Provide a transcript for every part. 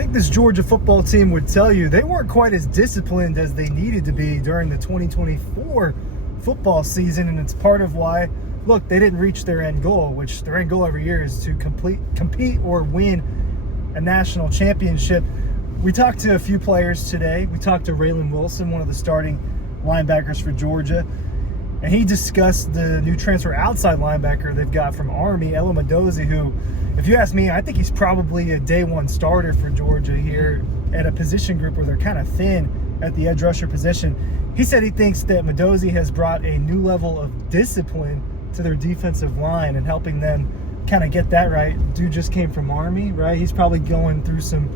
think this Georgia football team would tell you they weren't quite as disciplined as they needed to be during the 2024 football season, and it's part of why, look, they didn't reach their end goal, which their end goal every year is to compete or win a national championship. We talked to a few players today. We talked to Raylan Wilson, one of the starting linebackers for Georgia, and he discussed the new transfer outside linebacker they've got from Army, Elo Mendoza, who, if you ask me, I think he's probably a day one starter for Georgia here at a position group where they're kind of thin at the edge rusher position. He said he thinks that Mendoza has brought a new level of discipline to their defensive line and helping them kind of get that right. Dude just came from Army, right? He's probably going through some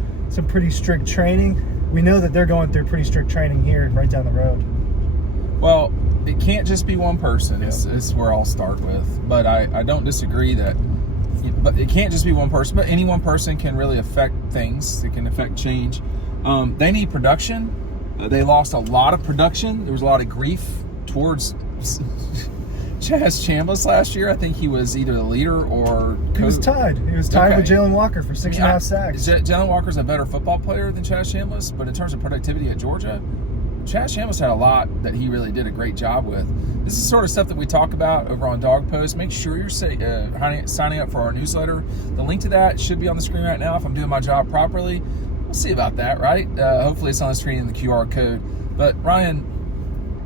pretty strict training. We know that they're going through pretty strict training here right down the road. Well, it can't just be one person. Yeah. It's where I'll start with. But I don't disagree that, but it can't just be one person. But any one person can really affect things. It can affect change. They need production. They lost a lot of production. There was a lot of grief towards Chaz Chambliss last year. I think he was either the leader or He was tied. He was tied with Jalen Walker for 6.5 sacks. Jalen Walker's a better football player than Chaz Chambliss, but in terms of productivity at Georgia, Chaz Chambliss had a lot that he really did a great job with. This is sort of stuff that we talk about over on Dawg Post. Make sure you're signing up for our newsletter. The link to that should be on the screen right now if I'm doing my job properly. We'll see about that, right? Hopefully it's on the screen in the QR code. But, Ryan,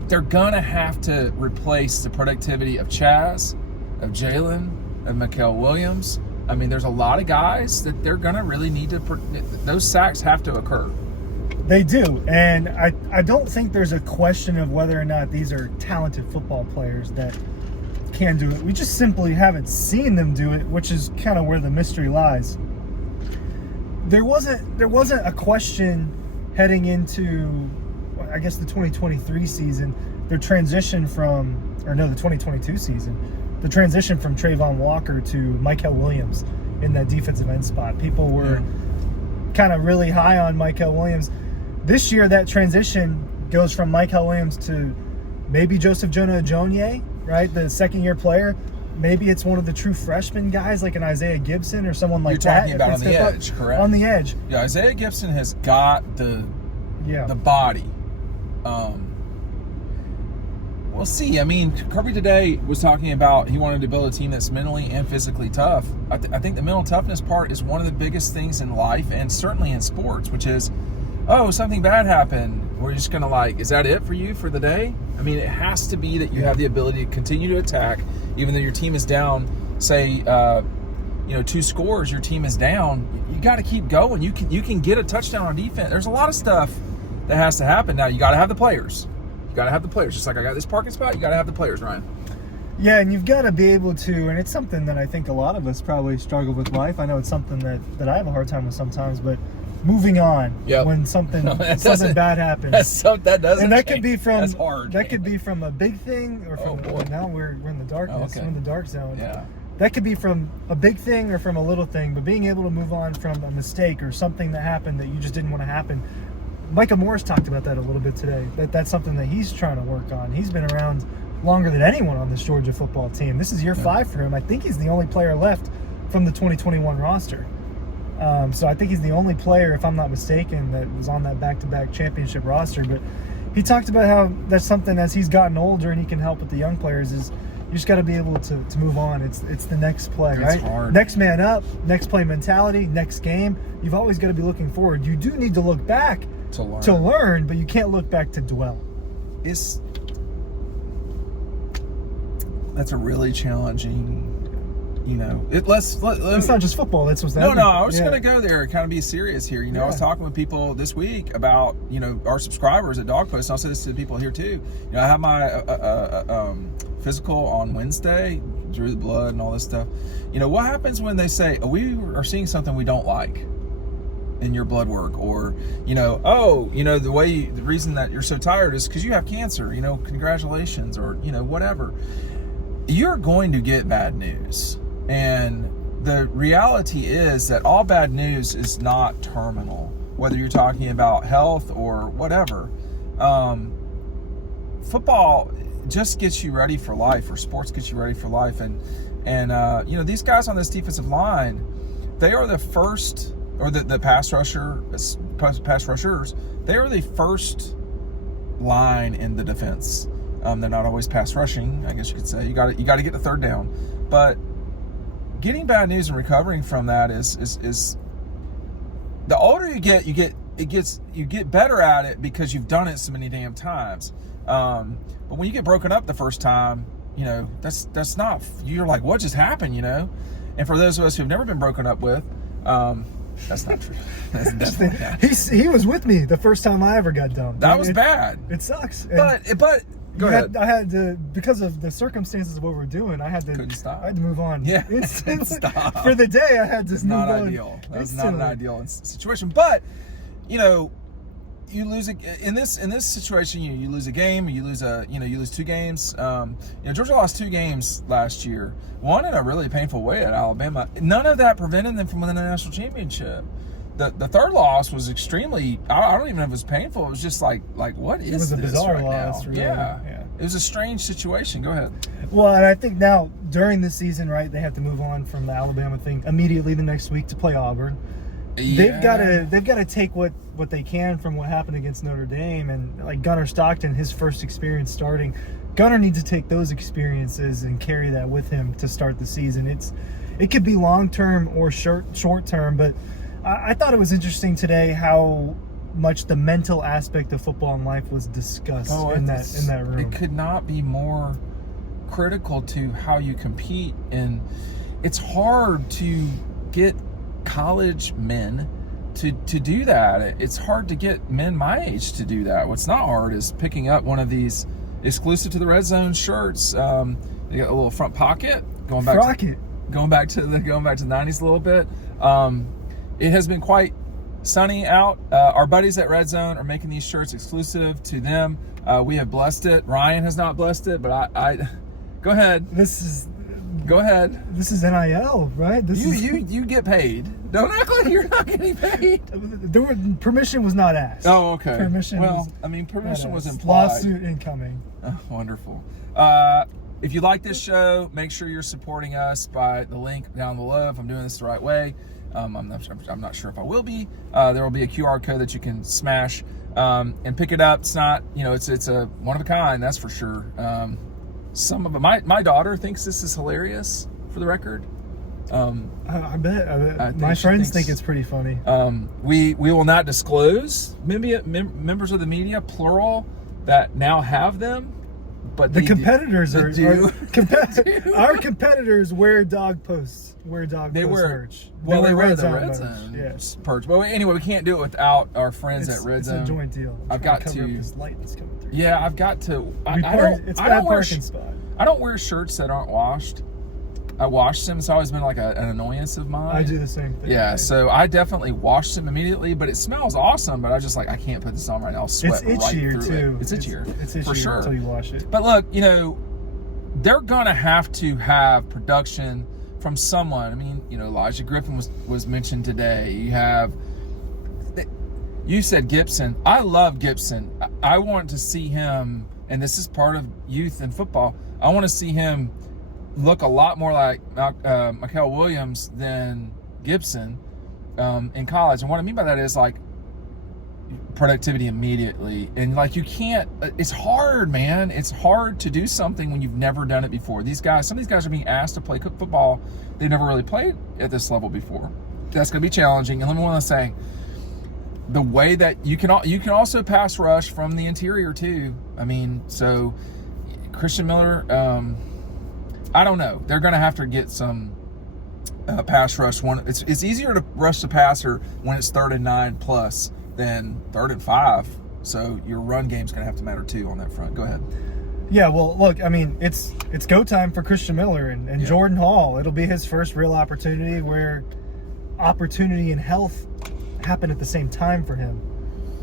they're going to have to replace the productivity of Chaz, of Jalen, of Mykel Williams. I mean, there's a lot of guys that they're going to really need to – those sacks have to occur. They do, and I don't think there's a question of whether or not these are talented football players that can do it. We just simply haven't seen them do it, which is kind of where the mystery lies. There wasn't a question heading into, I guess, the 2023 season, the 2022 season, the transition from Trayvon Walker to Mykel Williams in that defensive end spot. People were kind of really high on Mykel Williams. This year, that transition goes from Mykel Williams to maybe Joseph Jonah-Ajonye, right? The second-year player. Maybe it's one of the true freshman guys like an Isaiah Gibson or someone like that. You're talking about on the edge, correct? On the edge. Yeah, Isaiah Gibson has got the body. We'll see. I mean, Kirby today was talking about he wanted to build a team that's mentally and physically tough. I think the mental toughness part is one of the biggest things in life and certainly in sports, which is, oh, something bad happened. We're just going to is that it for you for the day? I mean, it has to be that you have the ability to continue to attack, even though your team is down, say, 2 scores, your team is down. You got to keep going. You can get a touchdown on defense. There's a lot of stuff that has to happen. Now, you got to have the players. You got to have the players. Just like I got this parking spot, you got to have the players, Ryan. Yeah, and you've got to be able to, and it's something that I think a lot of us probably struggle with life. I know it's something that I have a hard time with sometimes, but moving on when something bad happens. That doesn't. And that could be from that's hard. That could be from a big thing or from now we're in the darkness, we're in the dark zone. Yeah. That could be from a big thing or from a little thing, but being able to move on from a mistake or something that happened that you just didn't want to happen. Micah Morris talked about that a little bit today. That's something that he's trying to work on. He's been around longer than anyone on this Georgia football team. This is year 5 for him. I think he's the only player left from the 2021 roster. So I think he's the only player, if I'm not mistaken, that was on that back-to-back championship roster. But he talked about how that's something as he's gotten older and he can help with the young players is you just got to be able to move on. It's the next play, right? Hard. Next man up, next play mentality, next game. You've always got to be looking forward. You do need to look back to learn, but you can't look back to dwell. That's a really challenging. It's not just football. That's what's happening. No, I was going to go there and kind of be serious here. I was talking with people this week about, our subscribers at Dawg Post, and I'll say this to the people here too. I have my physical on Wednesday, drew the blood and all this stuff. What happens when they say, we are seeing something we don't like in your blood work, or, the reason that you're so tired is because you have cancer, congratulations, or, whatever. You're going to get bad news. And the reality is that all bad news is not terminal, whether you're talking about health or whatever. Football just gets you ready for life, or sports gets you ready for life. And these guys on this defensive line, they are the first or the pass rushers, they are the first line in the defense. They're not always pass rushing, I guess you could say. You got to get the third down, but getting bad news and recovering from that is the older you get better at it because you've done it so many damn times. But when you get broken up the first time, that's not, you're like, what just happened, And for those of us who've never been broken up with, that's not true. That's definitely not. He was with me the first time I ever got dumped. That was bad. It sucks. But go ahead. I had to, because of the circumstances of what we're doing, Couldn't stop. I had to move on. Yeah. Instantly. Stop. For the day, I had to move Not on. ideal. That was instantly. not an ideal situation. But, you lose in this situation. You lose a game. You lose you lose 2 games. Georgia lost 2 games last year. One in a really painful way at Alabama. None of that prevented them from winning the national championship. The third loss was extremely. I don't even know if it was painful. It was just like what is this? It was a bizarre right loss. now? Really. Yeah. It was a strange situation. Go ahead. Well, and I think now during the season, right, they have to move on from the Alabama thing immediately the next week to play Auburn. Yeah. They've got to take what they can from what happened against Notre Dame, and like Gunnar Stockton, his first experience starting. Gunnar needs to take those experiences and carry that with him to start the season. It could be long term or short term, but I thought it was interesting today how much the mental aspect of football and life was discussed in that room. It could not be more critical to how you compete, and it's hard to get college men to do that. It's hard to get men my age to do that. What's not hard is picking up one of these exclusive to the Red Zone shirts. They got a little front pocket going back to the 90s a little bit. It has been quite sunny out. Our buddies at Red Zone are making these shirts exclusive to them. We have blessed it. Ryan has not blessed it, but I go ahead. Go ahead. This is NIL, right? You get paid. Don't act like you're not getting paid. Permission was not asked. Oh, okay. Permission was implied. Lawsuit incoming. Oh, wonderful. If you like this show, make sure you're supporting us by the link down below. If I'm doing this the right way, I'm not sure if I will be. There will be a QR code that you can smash and pick it up. It's not, it's a one of a kind, that's for sure. Some of it, my daughter thinks this is hilarious, for the record. I bet. My friends think it's pretty funny. We will not disclose members of the media, plural, that now have them. But the competitors do. Our competitors wear Dawg posts. They wear merch. Well, they wear the Zone Red merch. Zone Yes. But anyway, we can't do it without our friends at Red Zone. It's a joint deal. I've got to. This light that's coming through. Yeah, I've got to. It's a bad parking spot. I don't wear shirts that aren't washed. I wash them. It's always been like an annoyance of mine. I do the same thing. Yeah, so I definitely wash them immediately, but it smells awesome. But I just I can't put this on right now. I'll sweat it's itchier right through too. It's itchier. It's itchier for sure until you wash it. But look, they're gonna have to have production from someone. I mean, Elijah Griffin was mentioned today. You said Gibson. I love Gibson. I want to see him, and this is part of youth in football. I want to see him look a lot more like Mikael Williams than Gibson in college. And what I mean by that is productivity immediately. And you can't, it's hard, man. It's hard to do something when you've never done it before. Some of these guys are being asked to play football they've never really played at this level before. That's going to be challenging. And let me want to say, the way that you can also pass rush from the interior too. I mean, so Christian Miller, I don't know. They're going to have to get some pass rush. It's easier to rush the passer when it's 3rd and 9 plus than 3rd and 5. So your run game's going to have to matter too on that front. Go ahead. Yeah, well, look, I mean, it's go time for Christian Miller and Jordan Hall. It'll be his first real opportunity where opportunity and health happen at the same time for him,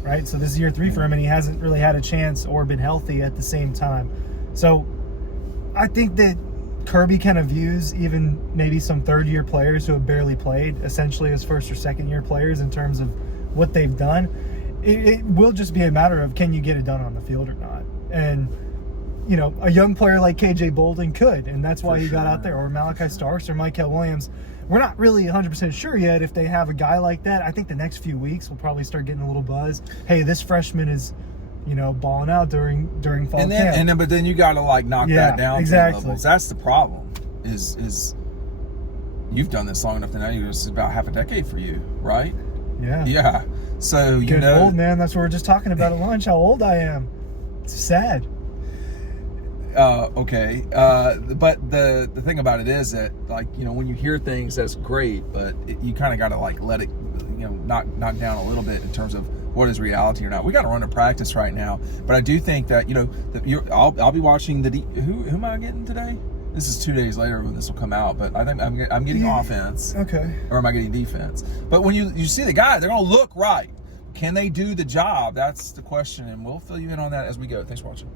right? So this is year 3 for him, and he hasn't really had a chance or been healthy at the same time. So I think that Kirby kind of views even maybe some third-year players who have barely played essentially as first or second-year players in terms of what they've done. It will just be a matter of, can you get it done on the field or not? And a young player like KJ Bolden could, and that's why he got out there, or Malachi Starks or Mikael Williams. we're not really 100% sure yet if they have a guy like that. I think the next few weeks we'll probably start getting a little buzz. Hey, this freshman is, balling out during fall camp. But then you got to like knock that down. Exactly. Levels. That's the problem. Is you've done this long enough to know it's about half a decade for you, right? Yeah. Yeah. So Getting old, man. That's what we were just talking about at lunch. How old I am. It's sad. Okay. But the thing about it is that, like, when you hear things, that's great, but you kind of got to like let it, knock down a little bit in terms of what is reality or not. We got to run a practice right now, but I do think that I'll be watching who am I getting today? This is 2 days later when this will come out, but I think I'm getting offense. Okay. Or am I getting defense? But when you see the guy, they're going to look right. Can they do the job? That's the question, and we'll fill you in on that as we go. Thanks for watching.